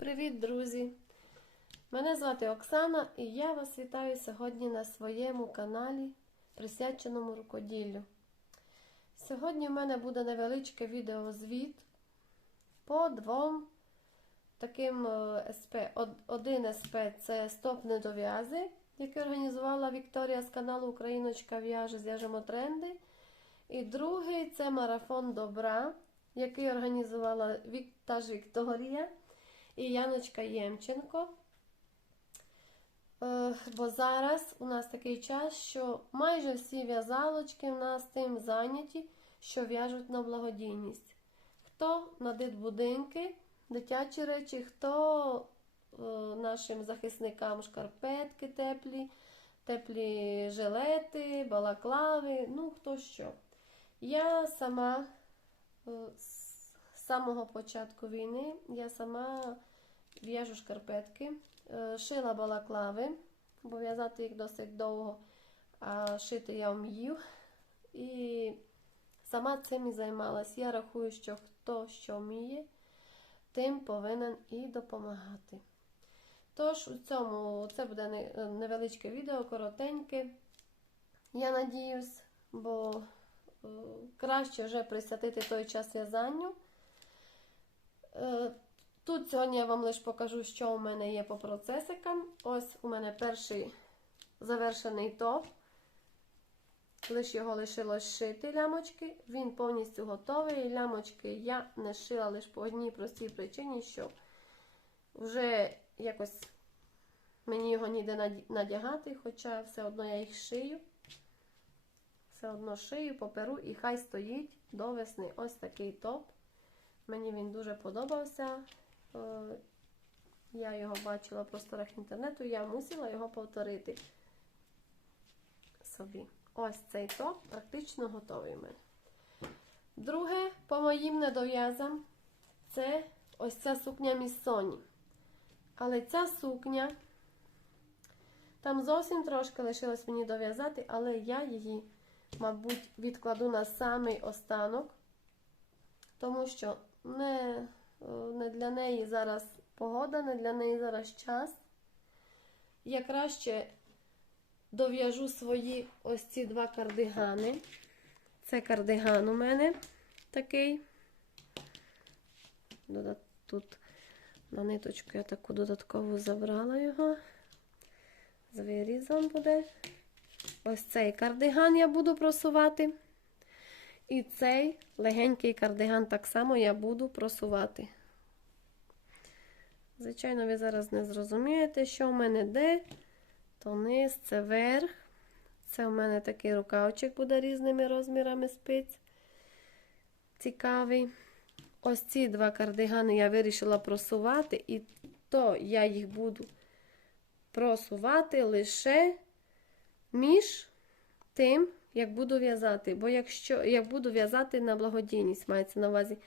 Привіт, друзі! Мене звати Оксана і я вас вітаю сьогодні на своєму каналі, присвяченому рукоділлю. Сьогодні в мене буде невеличке відеозвіт по двом таким е, СП. Один СП це стоп недов'язи, який організувала Вікторія з каналу Україночка в'яже, зв'яжемо тренди. І другий це марафон добра, який організувала та ж Вікторія і Яночка Ємченко. Е, Бо зараз у нас такий час, що майже всі в'язалочки в нас тим зайняті, що в'яжуть на благодійність. Хто на дитбудинки, дитячі речі, хто е, нашим захисникам шкарпетки теплі, теплі жилети, балаклави, ну хто що. Я сама е, самого початку війни я сама в'яжу шкарпетки, е, шила балаклави, бо в'язати їх досить довго, а шити я вмію. І сама цим і займалась. Я рахую, що хто що вміє, тим повинен і допомагати. Тож, у цьому це буде невеличке відео, коротеньке. Я надіюсь, бо е, краще вже присвятити той час в'язанню. Е, Тут сьогодні я вам лише покажу, що у мене є по процесикам. Ось у мене перший завершений топ. Лише його лишилось шити лямочки. Він повністю готовий. Лямочки я не шила лише по одній простій причині, що вже якось мені його ніде надягати, хоча все одно я їх шию. Все одно шию, поперу і хай стоїть до весни. Ось такий топ. Мені він дуже подобався. Е, Я його бачила в просторах інтернету, я мусила його повторити собі. Ось цей топ практично готовий в мене. Друге, по моїм недов'язам, це ось ця сукня Міссоні. Але ця сукня, там зовсім трошки лишилось мені дов'язати, але я її, мабуть, відкладу на самий останок, тому що не, не для неї зараз погода, не для неї зараз час. Я краще дов'яжу свої ось ці два кардигани. Це кардиган у мене такий. Тут на ниточку я таку додаткову забрала його. З вирізом буде. Ось цей кардиган я буду просувати. І цей легенький кардиган так само я буду просувати. Звичайно, ви зараз не зрозумієте, що в мене де. То низ, це верх. Це у мене такий рукавчик буде різними розмірами спиць. Цікавий. Ось ці два кардигани я вирішила просувати, і то я їх буду просувати лише між тим, як буду в'язати. Бо якщо як буду в'язати на благодійність, мається на увазі.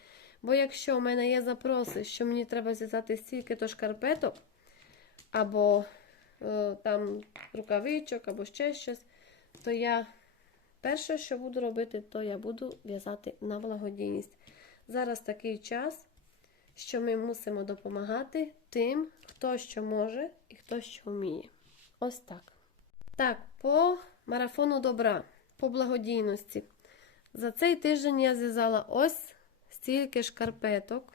Бо якщо в мене є запроси, що мені треба зв'язати стільки-то шкарпеток, або е, там рукавичок, або ще щось, то я перше, що буду робити, то я буду в'язати на благодійність. Зараз такий час, що ми мусимо допомагати тим, хто що може і хто що вміє. Ось так. Так, по марафону добра, по благодійності. За цей тиждень я зв'язала ось стільки шкарпеток.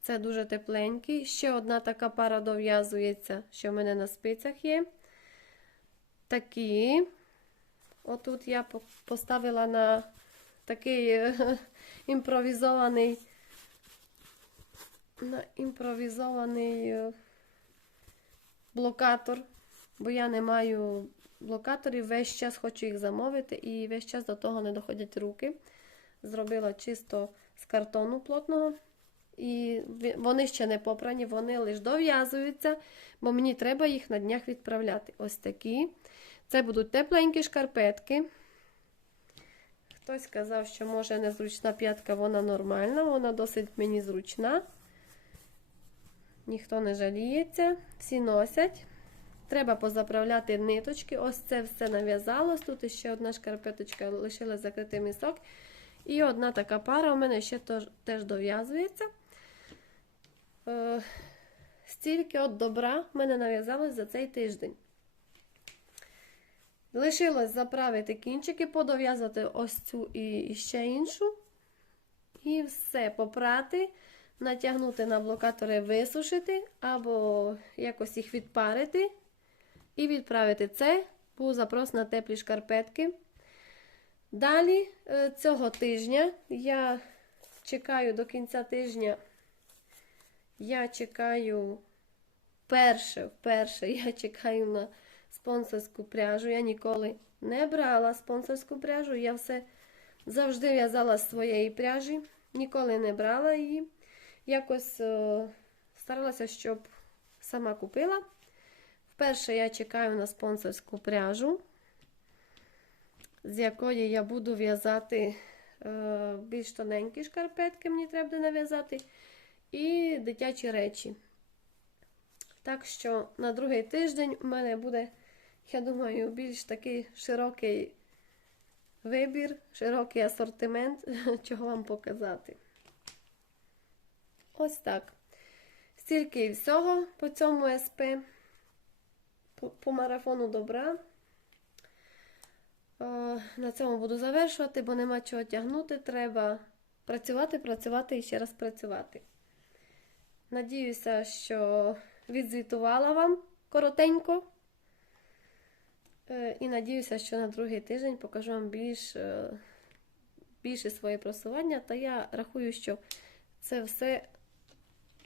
Це дуже тепленький. Ще одна така пара дов'язується, що в мене на спицях є. Такі. Отут я поставила на такий імпровізований, на імпровізований е, блокатор, бо я не маю блокаторів, весь час хочу їх замовити, і весь час до того не доходять руки. Зробила чисто з картону плотного. І вони ще не попрані, вони лише дов'язуються, бо мені треба їх на днях відправляти. Ось такі. Це будуть тепленькі шкарпетки. Хтось сказав, що може незручна п'ятка, вона нормальна, вона досить мені зручна. Ніхто не жаліється, всі носять. Треба позаправляти ниточки. Ось це все нав'язалось. Тут ще одна шкарпеточка лишила закритий місок. І одна така пара у мене ще теж, дов'язується. Е, стільки от добра в мене нав'язалось за цей тиждень. Лишилось заправити кінчики, подов'язати ось цю і ще іншу. І все попрати, натягнути на блокатори, висушити, або якось їх відпарити. І відправити це. Був запрос на теплі шкарпетки. Далі е, цього тижня я чекаю до кінця тижня. Я чекаю перше, вперше я чекаю на спонсорську пряжу. Я ніколи не брала спонсорську пряжу. Я все завжди в'язала з своєї пряжі, ніколи не брала її. Якось е, старалася, щоб сама купила. Вперше я чекаю на спонсорську пряжу, з якої я буду в'язати е, більш тоненькі шкарпетки, мені треба буде нав'язати, і дитячі речі. Так що на другий тиждень у мене буде, я думаю, більш такий широкий вибір, широкий асортимент, чого вам показати. Ось так. Стільки і всього по цьому СП по, по марафону добра. О, на цьому буду завершувати, бо нема чого тягнути. Треба працювати, працювати і ще раз працювати. Надіюся, що відзвітувала вам коротенько. Е, І надіюся, що на другий тиждень покажу вам більш, е, більше своє просування. Та я рахую, що це все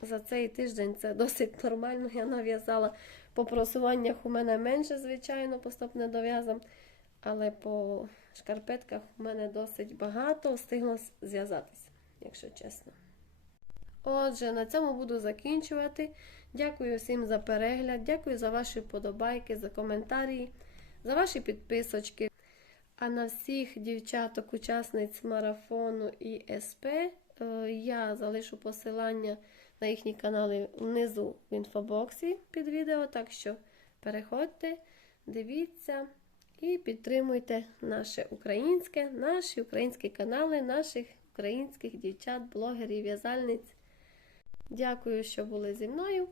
за цей тиждень це досить нормально. Я нав'язала по просуваннях у мене менше, звичайно, по стоп-недов'язам, але по шкарпетках у мене досить багато встигло зв'язатися, якщо чесно. Отже, на цьому буду закінчувати. Дякую всім за перегляд, дякую за ваші вподобайки, за коментарі, за ваші підписочки. А на всіх дівчаток, учасниць марафону і СП е, я залишу посилання на їхні канали внизу в інфобоксі під відео. Так що переходьте, дивіться і підтримуйте наше українське, наші українські канали, наших українських дівчат, блогерів, в'язальниць. Дякую, що були зі мною.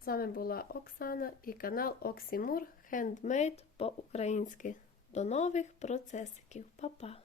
З вами була Оксана і канал Оксімур Handmade по-українськи. До нових процесиків. Па-па!